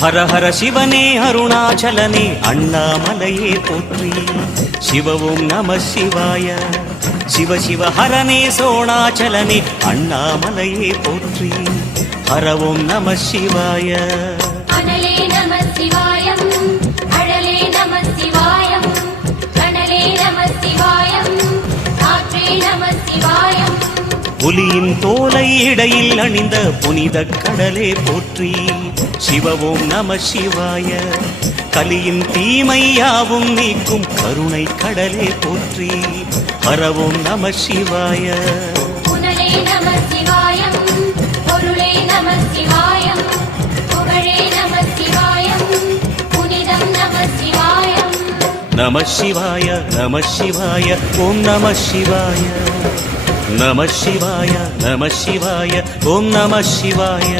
ஹர ஹர சிவனே அருணாச்சலனே அண்ணாமலையே போற்றி. சிவவும் நம சிவாய. சிவ சிவ ஹரனே சோணாச்சலனே அண்ணாமலையே போற்றி. ஹரவும் நம சிவாய. அனலே நம சிவாயம், அழலே நம சிவாயம், கனலே நம சிவாயம், காற்றே நம சிவாயம். புலியின் தோலை இடையில் அணிந்த புனித கடலே போற்றி. சிவவும் நம சிவாய. கலியின் தீமையாவும் நீக்கும் கருணை கடலே போற்றி. ஹரவும் நம சிவாய. புனலே நம சிவாயம், பொருளே நம சிவாயம், புகழே நம சிவாயம், புனிதம் நம சிவாயம். நம சிவாய நம சிவாய ஓம் நம சிவாய. நம சிவாய நம சிவாய ஓம் நம சிவாய.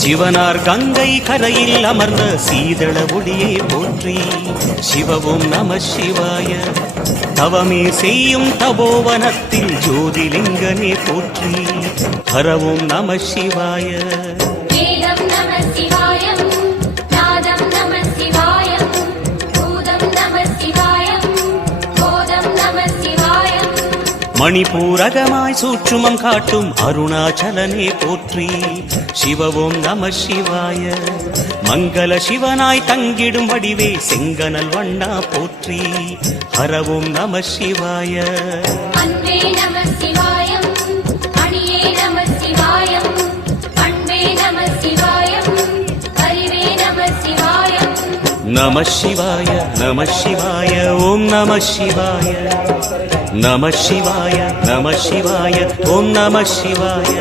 சிவனார் கங்கை கரையில் அமர்ந்த சீதள ஒளியை போற்றி. சிவவும் நம சிவாய. தவமே செய்யும் தபோவனத்தில் ஜோதிலிங்கனே போற்றி. ஹரவும் நம சிவாய. வேதம் நம சிவாயம், நாதம் நம சிவாயம், பூதம் நம சிவாயம், போதம் நம சிவாயம். மணிபூரகமாய் சூற்றுமம் காட்டும் அருணாச்சலனே போற்றி. சிவவும் நம சிவாய. மங்கள சிவனாய் தங்கிடும் வடிவே செங்கனல் வண்ணா போற்றி. ஹரவும் நம சிவாய. அன்பே நம சிவாயம், அணியே நம சிவாயம், அன்பே நம சிவாயம், அறிவே நம சிவாயம். நம சிவாய நம சிவாய ஓம் நம சிவாய. நம சிவாய நம சிவாய ஓம் நம சிவாய.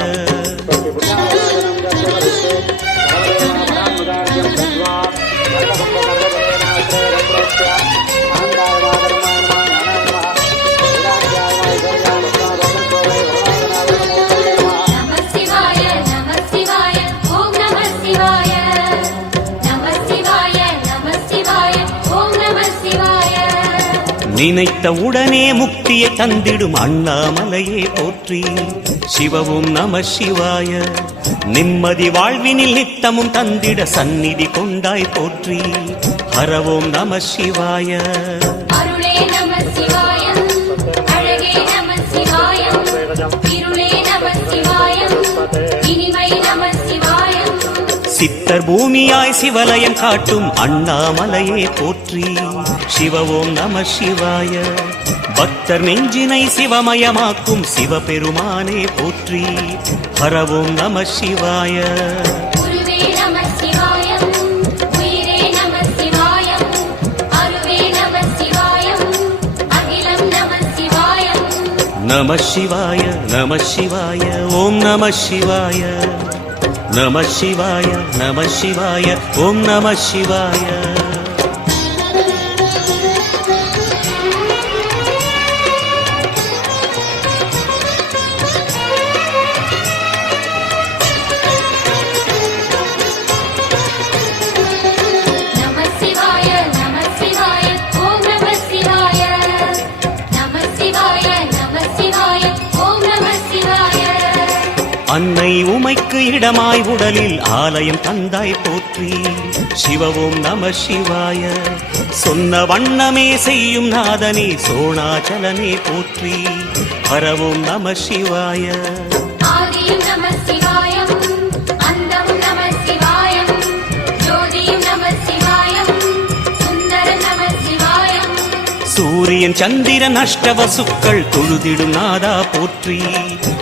நினைத்த உடனே முக்தியை தந்திடும் அண்ணாமலையே போற்றி. சிவவும் நம சிவாய. நிம்மதி வாழ்வினில் நித்தமும் தந்திட சந்நிதி கொண்டாய் போற்றி. ஹரவும் நம சிவாய. அருளே நம சிவாயம், அழகே நம சிவாயம், இருளே நம சிவாயம், இனிமை நம சிவாயம். சித்தர் பூமியாய் சிவலயம் காட்டும் அண்ணாமலையே போற்றி. சிவவும் நம சிவாய. பக்தர் நெஞ்சினை சிவமயமாக்கும் சிவபெருமானே போற்றி. ஹரவும் நம சிவாய. குருவே நம சிவாயம், உயிரே நம சிவாயம், அருவே நம சிவாயம், அகிலம் நம சிவாயம். நம சிவாய நம சிவாய ஓம் நம சிவாய. நம சிவாய நம சிவாய ஓம் நம சிவாய. அன்னை உமைக்கு இடமாய் உடலில் ஆலயம் தந்தாய் போற்றி. சிவவும் நம சிவாய. சொன்ன வண்ணமே செய்யும் நாதனே சோணாச்சலனே போற்றி. ஹரவும் நம சிவாய. ஆதியும் நம சிவாயம், அந்தம் நம சிவாயம், ஜோதியும் நம சிவாயம், சுந்தர நம சிவாயம். சூரியன் சந்திரன் அஷ்டவசுக்கள் தொழுதிடும் நாதா போற்றி.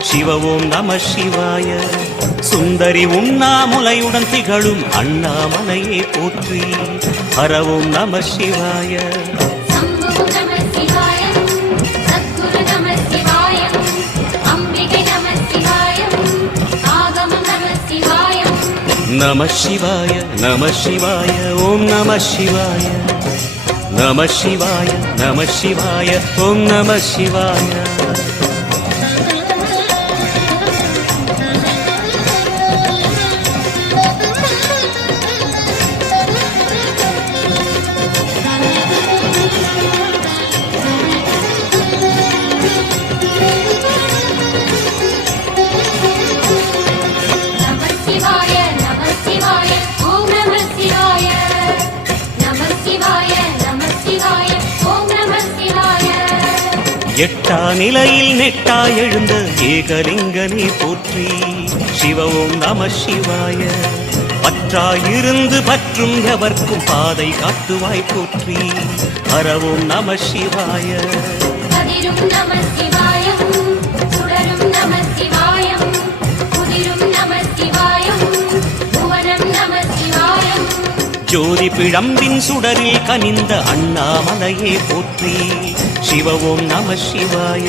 சிவவும் நம சிவாய. சுந்தரி உண்ணாமுலையுடன் திகழும் அண்ணாமலையே போற்றி. ஹரவும் நம சிவாய. சம்பு நம சிவாயம், சத்குரு நம சிவாயம், அம்பிகை நம சிவாயம், ஆகமம் நம சிவாயம். நம சிவாய நம சிவாய ஓம் நம சிவாய நம சிவாய நம சிவாய ஓம் நம சிவாய நம சிவாய நம சிவாய ஓம் நம சிவாய நம சிவாய நம சிவாய ஓம் நம சிவாய எட்டா நிலையில் நெட்டா எழுந்த ஏகலிங்கனே போற்றி சிவ ஓம் நம சிவாய பற்றாயிருந்து பற்றும் எவர்க்கும் பாதை காட்டுவாய் போற்றி ஹர ஓம் நம சிவாய கதிரும் நம சிவாயம் சுடரும் நம சிவாயம் குதிரும் நம சிவாயம் புவனம் நம சிவாயம் ஜோதி பிழம்பின் சுடரில் கனிந்த அண்ணாமலையே போற்றி சிவ ஓம் நம சிவாய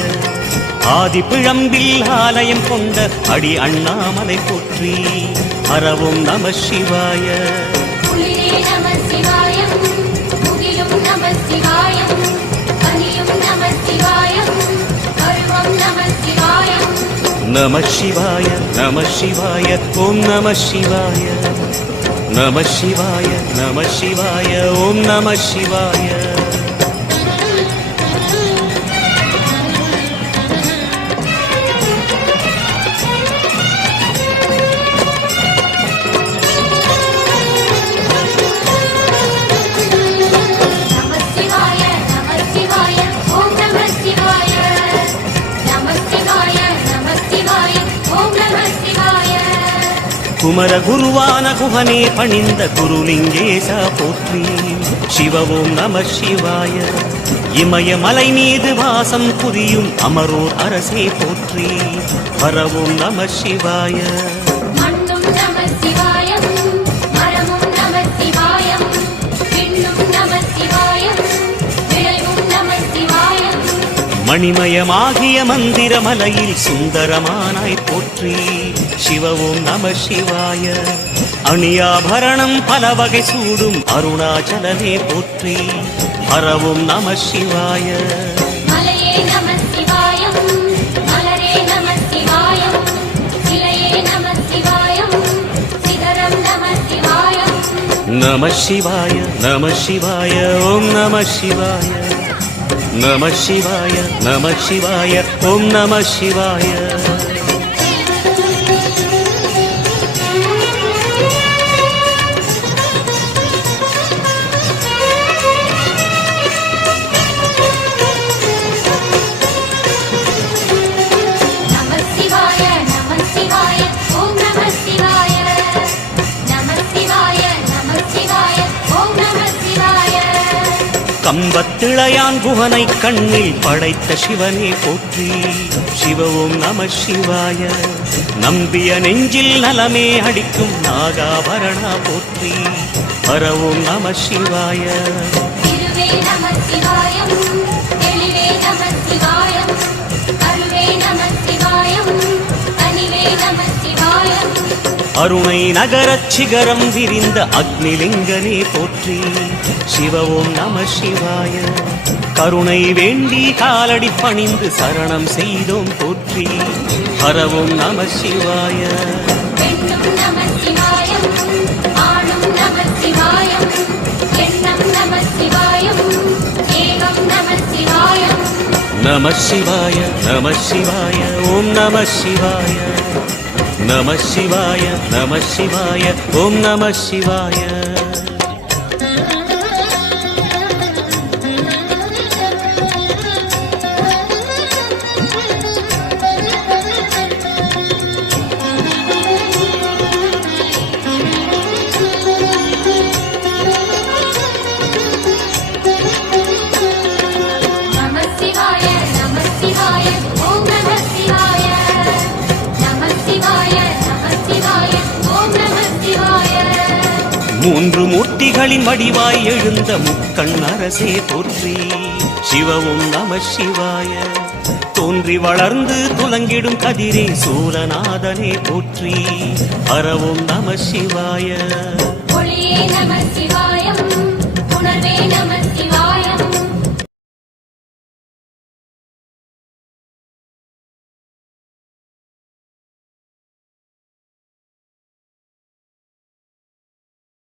ஆதி பிழம்பில் ஆலயம் கொண்ட அடி அண்ணாமலை போற்றி ஹர ஓம் நம சிவாய குளிரே நம சிவாயம் முகிலும் நம சிவாயம் கனியும் நம சிவாயம் கருவம் நம சிவாயம் நம சிவாய நம சிவாய ஓம் நம சிவாய நம சிவாய நம சிவாய ஓம் நம சிவாய நம சிவாய நம சிவாய ஓம் நம சிவாய நம சிவாய நம சிவாய ஓம் நம சிவாய குமர குருவான குகனே பணிந்த குருலிங்கேசா போற்றி சிவ ஓம் நம சிவாய இமயமலை மீது வாசம் புரியும் அமரோர் அரசே போற்றி ஹர ஓம் நம சிவாய மண்ணும் நம சிவாயம் மரமும் நம சிவாயம் விண்ணும் நம சிவாயம் விளைவும் நம சிவாயம் மணிமயமாகிய மந்திரமலையில் சுந்தரமானாய் போற்றி சிவ ஓம் நம சிவாய அணியாபரணம் பல வகை சூடும் அருணாச்சலனே போற்றி ஹர ஓம் நம சிவாய மலையே நம சிவாயம் மலரே நம சிவாயம் சிலையே நம சிவாயம் சிகரம் நம சிவாயம் நம சிவாய நம சிவாய ஓம் நம சிவாய நம சிவாய நம சிவாய ஓம் நம சிவாய நம சிவாய நம சிவாய ஓம் நம சிவாய நம சிவாய நம சிவாய ஓம் நம சிவாய கம்பத்திளையான் குகனை கண்ணில் படைத்த சிவனே போற்றி சிவ ஓம் நம சிவாய நம்பிய நெஞ்சில் நலமே அடிக்கும் நாகாபரணா போற்றி ஹர ஓம் நம சிவாய திருவே நம சிவாயம் தெளிவே நம சிவாயம் அருவே நம சிவாயம் கனிவே நம சிவாயம் அருணை நகரச் சிகரம் விரிந்த அக்னிலிங்கனே போற்றி சிவ ஓம் நம சிவாய கருணை வேண்டி காலடி பணிந்து சரணம் செய்தோம் போற்றி ஹர ஓம் நம சிவாய பெண்ணும் நம சிவாயம் ஆணும் நம சிவாயம் எண்ணம் நம சிவாயம் ஏகம் நம சிவாயம் நம சிவாய நம சிவாய ஓம் நம சிவாய நம சிவாய நம சிவாய ஓம் நம சிவாய நம சிவாய நம சிவாய ஓம் நம சிவாய நம சிவாய நம சிவாய ஓம் நம சிவாய மூன்று மூர்த்திகளின் வடிவாய் எழுந்த முக்கண் அரசே போற்றி சிவ ஓம் நம சிவாய தோன்றி வளர்ந்து துலங்கிடும் கதிரே சூலநாதனே போற்றி. ஹர ஓம் நம சிவாய. ஒளியே நம சிவாய.